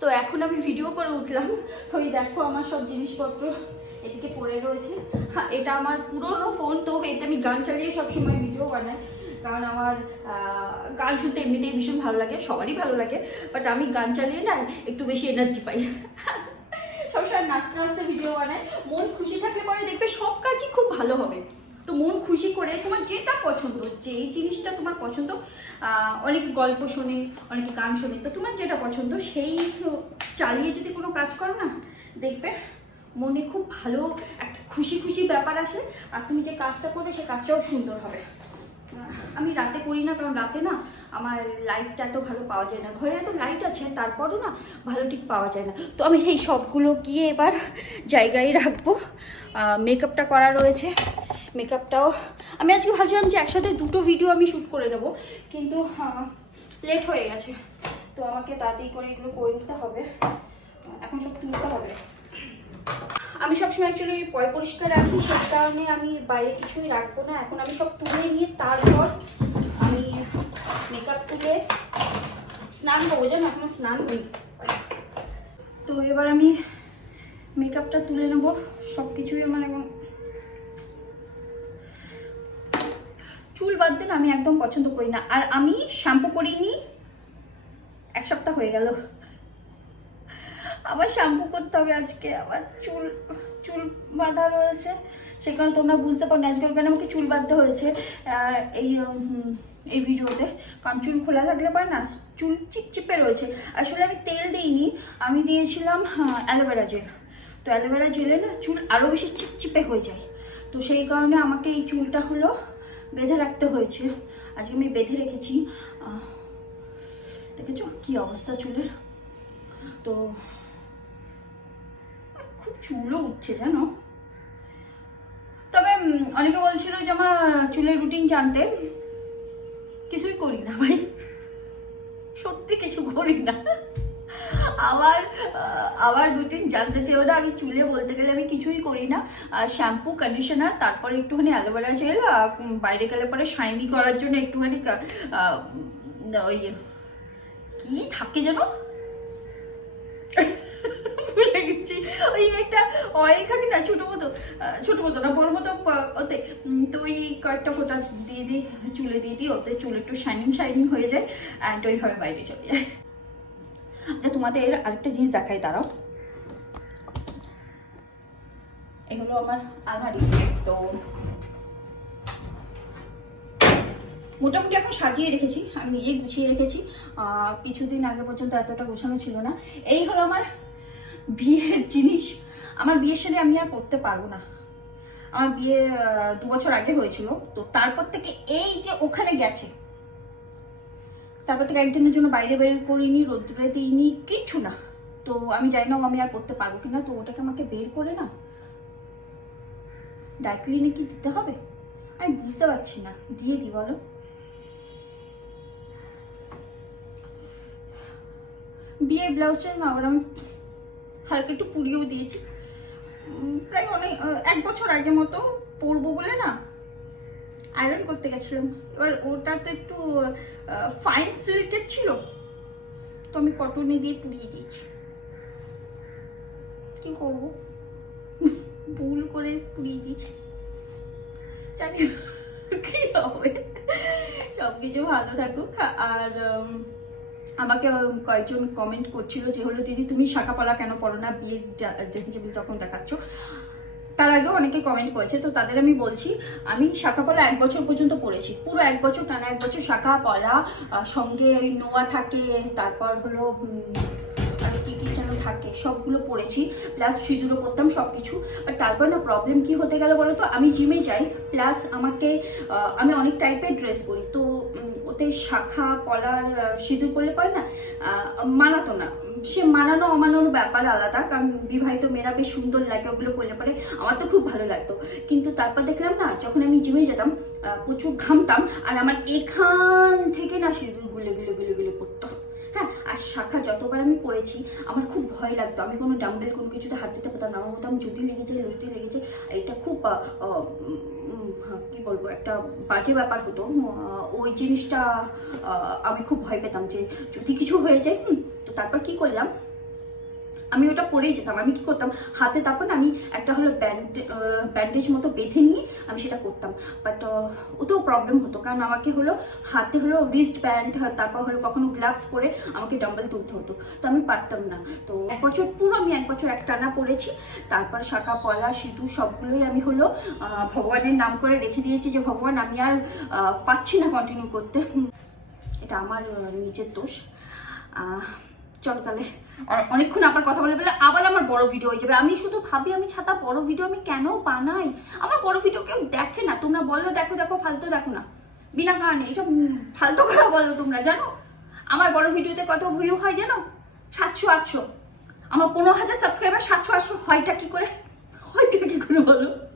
তো এখন আমি ভিডিও করে উঠলাম। তো এই দেখো আমার সব জিনিসপত্র এদিকে পড়ে রয়েছে। হ্যাঁ এটা আমার পুরনো ফোন তো এতে আমি গান চালিয়ে সবসময় ভিডিও বানাই। কারণ আমার গান শুনতে এমনিতেই ভীষণ ভালো লাগে, সবারই ভালো লাগে। বাট আমি গান চালিয়ে না একটু বেশি এনার্জি পাই। সবসময় নাচতে নাচতে ভিডিও বানাই। মন খুশি থাকলে পরে দেখবে সব কাজই খুব ভালো হবে। তো মন খুশি করে তোমার যেটা পছন্দ যে জিনিসটা তোমার পছন্দ অনেকে গল্প শোনে, অনেকে গান শোনে, তো তোমার যেটা পছন্দ সেই চালিয়ে যদি কোনো কাজ করো না, দেখবে মনে খুব ভালো একটা খুশি খুশি ব্যাপার আসে। আর তুমি যে কাজটা করবে সে কাজটাও সুন্দর হবে। আমি রাতে করি না, কারণ রাতে না আমার লাইটটা এত ভালো পাওয়া যায় না। ঘরে এত লাইট আছে, তারপরও না ভালো ঠিক পাওয়া যায় না। তো আমি সেই সবগুলো গিয়ে এবার জায়গায় রাখব। মেকআপটা করা রয়েছে। মেকআপটাও আমি আজকে ভাবছিলাম যে একসাথে দুটো ভিডিও আমি শ্যুট করে নেব, কিন্তু লেট হয়ে গেছে। তো আমাকে তাড়াতাড়ি করে এগুলো করে নিতে হবে। এখন সব তুলতে হবে। আমি সবসময় অ্যাকচুয়ালি পয় পরিষ্কার রাখি, সেই কারণে আমি বাইরে কিছুই রাখব না। এখন আমি সব তুলে নিয়ে তারপর আমি মেকআপ তুলে স্নান করব। জানো এখনও স্নান করি তো এবার আমি মেকআপটা তুলে নেব। সব কিছুই আমার এখন চুল বাদ দিন আমি একদম পছন্দ করি না। আর আমি শ্যাম্পু করিনি, এক সপ্তাহ হয়ে গেল। আবার শ্যাম্পু করতে হবে আজকে, আবার চুল চুল বাঁধা রয়েছে। সে কারণে তোমরা বুঝতে পারো না, আজকে ওইখানে আমাকে চুল বাঁধতে হয়েছে। এই এই ভিডিওতে। কারণ চুল খোলা থাকলে পারে না, চুল চিপচিপে রয়েছে। আসলে আমি তেল দিইনি, আমি দিয়েছিলাম অ্যালোভেরা জেল। তো অ্যালোভেরা জেলে না চুল আরও বেশি চিপচিপে হয়ে যায়। তো সেই কারণে আমাকে এই চুলটা হলো বেঁধে রাখতে হয়েছে। আজকে আমি বেঁধে রেখেছি। দেখেছ কি অবস্থা চুলের? তো খুব চুলও উঠছে, জানো? তবে অনেকে বলছিল যে আমার চুলের রুটিন জানতে। কিছুই করি না ভাই। সত্যি কিছু করি না। আবার আবার রুটিন জানতে চেয়েও না, আমি চুলে বলতে গেলে আমি কিছুই করি না। শ্যাম্পু কন্ডিশনার তারপরে একটুখানি অ্যালোভেরা জেল বাইরে গেলে পরে শাইনি করার জন্য একটুখানি ওই কি থাকে যেন? ওই একটা অয়েল না, ছোটো মতো ছোটো মতো না, বড় মতো ওতে তো ওই কয়েকটা ফোঁটা দিয়ে দিই, চুলে দিয়ে দিই, ওতে চুল একটু শাইনিং শাইনিং হয়ে যায় অ্যান্ড ওইভাবে বাইরে চলে যায়। আচ্ছা তোমাদের আরেকটা জিনিস দেখাই, দাঁড়াও। এই হলো আমার আলমারি, তো মোটামুটি এখন সাজিয়ে রেখেছি, আমি নিজেই গুছিয়ে রেখেছি। কিছুদিন আগে পর্যন্ত এতটা গোছানো ছিল না। এই হলো আমার বিয়ের জিনিস। আমার বিয়ের সাথে আমি আর করতে পারব না। আমার বিয়ে দু বছর আগে হয়েছিল। তো তারপর থেকে এই যে ওখানে গেছে তারপর থেকে একদিনের জন্য বাইরে বের করিনি রোদ্রে দিইনি কিচ্ছু না। তো আমি জানি না আমি আর করতে পারব কিনা, তো ওটাকে আমাকে বের করে না ডাই কি দিতে হবে? আমি বুঝতে পারছি না, দিয়ে দিই বলো। বিয়ের ব্লাউজটা না আবার আমি হালকা একটু পুড়িয়েও দিয়েছি। প্রায় অনেক এক বছর আগে মতো পরবো বলে না আয়রন করতে গেছিলাম। এবার ওটা তো একটু ফাইন সিল্কের ছিল, তো আমি কটনে দিয়ে পুড়িয়ে দিয়েছি। কি করব? ভুল করে পুড়িয়ে দিয়েছি। জানি কি হবে। সব কিছু ভালো থাকুক। আর আমাকে কয়েকজন কমেন্ট করছিল যে, হলো দিদি, তুমি শাখাপালা কেন পড়ো না? বিয়ের ড্রেসিং টেবিল যখন দেখাচ্ছ। তার আগেও অনেকে কমেন্ট করেছে, তো তাদের আমি বলছি, আমি শাখা পলা এক বছর পর্যন্ত পড়েছি। পুরো এক বছর, টানা এক বছর শাখা পলা সঙ্গে নোয়া থাকে, তারপর হলো কি কি যেন থাকে, সবগুলো পড়েছি। প্লাস সিঁদুরও পরতাম সব কিছু বাট তারপর না প্রবলেম কি হতে গেল বলো তো আমি জিমে যাই প্লাস আমাকে আমি অনেক টাইপের ড্রেস পরি। তো ওতে শাখা পলার সিঁদুর পরলে পরে না মানাতো না। সে মানানো অমানানোর ব্যাপার আলাদা, কারণ বিবাহিত মেয়েরা বেশ সুন্দর লাগে, ওগুলো পরলে পরে আমার তো খুব ভালো লাগতো। কিন্তু তারপর দেখলাম না, যখন আমি জিমে যেতাম প্রচুর ঘামতাম, আর আমার এখান থেকে না সিঁদুর গুলে গুলে গুলে গুলে পড়তো। হ্যাঁ আর শাখা যতবার আমি পড়েছি, আমার খুব ভয় লাগতো। আমি কোনো ডাম্বেল কোনো কিছুতে হাত দিতে পারতাম না, আমার মতো যদি লেগে যায় লইতে লেগে যায় এটা খুব কি বলব, একটা বাজে ব্যাপার হতো। ওই জিনিসটা আমি খুব ভয় পেতাম যে যদি কিছু হয়ে যায় তো তারপর কি করলাম? আমি ওটা পরেই যেতাম। আমি কি করতাম? হাতে তারপর আমি একটা হলো ব্যান্ড ব্যান্ডেজ মতো বেঁধে নিয়ে আমি সেটা করতাম। বাট ওতেও প্রবলেম হতো। কারণ আমাকে হলো হাতে হলো রিস্ট ব্যান্ড তারপর হলো কখনো গ্লাভস পরে আমাকে ডাম্বেল তুলতে হতো। তো আমি পারতাম না। তো এক বছর পুরো আমি এক বছর এক টানা পড়েছি। তারপর শাখা, পলা সিঁদু সবগুলোই আমি হলো ভগবানের নাম করে রেখে দিয়েছি যে, ভগবান, আমি আর পাচ্ছি না কন্টিনিউ করতে। এটা আমার নিজের দোষ। চল অ- অনেকক্ষণ আবার কথা বলে বলে আবার আমার বড় ভিডিও হয়ে যাবে। আমি শুধু ভাবি, আমি ছাতা বড় ভিডিও আমি কেন বানাই? আমার বড় ভিডিও কেউ দেখে না। তোমরা বলো দেখো দেখো, ফালতু দেখো না। বিনা কারণে। এইসব ফালতু কথা বলো তোমরা, জানো? আমার বড় ভিডিওতে কত ভিউ হয়, জানো? সাতশো, আটশো। আমার পনেরো হাজার সাবস্ক্রাইবার সাতশো, আটশো। হয়টা কি করে? হয়টা কি করে বলো?